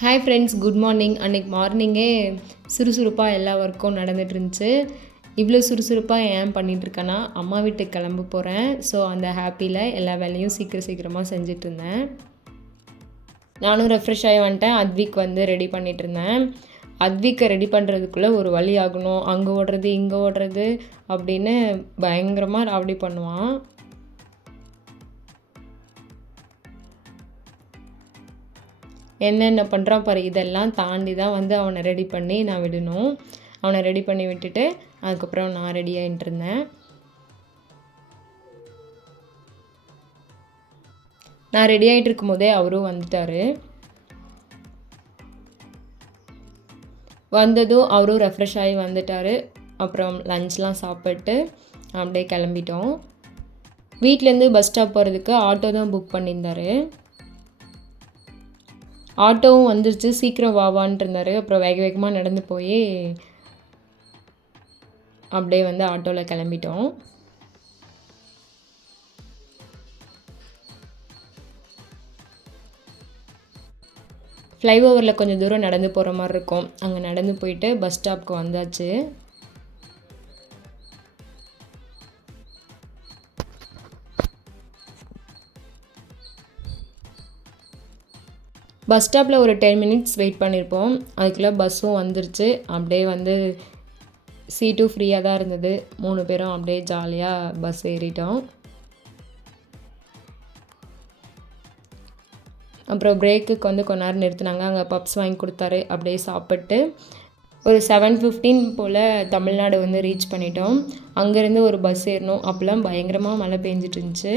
Hi friends, good morning. அன்றைக்கி மார்னிங்கே சுறுசுறுப்பாக எல்லா ஒர்க்கும் நடந்துட்டு இருந்துச்சு. இவ்வளோ சுறுசுறுப்பாக ஏன் பண்ணிகிட்ருக்கேன்னா, அம்மா வீட்டுக்கு கிளம்ப போகிறேன். ஸோ அந்த ஹாப்பியில் எல்லா வேலையும் சீக்கிரமாக செஞ்சிட்ருந்தேன். நானும் ரெஃப்ரெஷ் ஆகி வந்துட்டேன். அத்விக் ரெடி பண்ணிகிட்டு இருந்தேன். அத்விக்கை ரெடி பண்ணுறதுக்குள்ளே ஒரு வழி ஆகணும். அங்கே ஓடுறது இங்கே ஓடுறது அப்படின்னு பயங்கரமாக ராவடி பண்ணுவான். என்னென்ன பண்ணுறான் பாரு. இதெல்லாம் தாண்டி தான் அவனை ரெடி பண்ணி நான் விடணும். அவனை ரெடி பண்ணி விட்டுட்டு அதுக்கப்புறம் நான் ரெடி ஆகிட்டு இருந்தேன். நான் ரெடி ஆகிட்டு இருக்கும் போதே அவரும் வந்துட்டார். வந்ததும் அவரும் ரெஃப்ரெஷ் ஆகி வந்துட்டார். அப்புறம் லஞ்ச்லாம் சாப்பிட்டு அப்படியே கிளம்பிட்டோம். வீட்டிலேருந்து பஸ் ஸ்டாப் போகிறதுக்கு ஆட்டோ தான் புக் பண்ணியிருந்தார். ஆட்டோவும் வந்துருச்சு. சீக்கிரம் வாவான்ட்டு இருந்தார். அப்புறம் வேகமாக நடந்து போய் அப்படியே ஆட்டோவில் கிளம்பிட்டோம். ஃப்ளைஓவரில் கொஞ்சம் தூரம் நடந்து போகிற மாதிரி இருக்கும். அங்கே நடந்து போயிட்டு பஸ் ஸ்டாப்க்கு வந்தாச்சு. பஸ் ஸ்டாப்பில் ஒரு 10 மினிட்ஸ் வெயிட் பண்ணியிருப்போம். அதுக்குள்ளே பஸ்ஸும் வந்துருச்சு. அப்படியே சீட்டும் ஃப்ரீயாக தான் இருந்தது. 3 பேரும் அப்படியே ஜாலியாக பஸ் ஏறிட்டோம். அப்புறம் பிரேக்குக்கு கொஞ்ச நேரம் நிறுத்தினாங்க. அங்கே பப்ஸ் வாங்கி கொடுத்தாரு. அப்படியே சாப்பிட்டு ஒரு 7:15 போல் தமிழ்நாடு ரீச் பண்ணிட்டோம். அங்கேருந்து ஒரு பஸ் ஏறணும். அப்போல்லாம் பயங்கரமாக மழை பெஞ்சிட்டு இருந்துச்சு.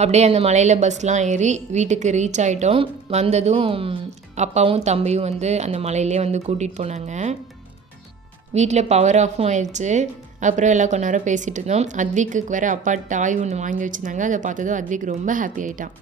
அப்படியே அந்த மலையில் பஸ்லாம் ஏறி வீட்டுக்கு ரீச் ஆகிட்டோம். வந்ததும் அப்பாவும் தம்பியும் அந்த மலையிலே கூட்டிகிட்டு போனாங்க. வீட்டில் பவர் ஆஃபும் ஆயிடுச்சு. அப்புறம் எல்லாம் கொஞ்ச நேரம் பேசிகிட்டு இருந்தோம். அத்விக்கு வேறு அப்பா டாய் ஒன்று வாங்கி வச்சுருந்தாங்க. அதை பார்த்ததும் அத்விக் ரொம்ப ஹாப்பி ஆகிட்டான்.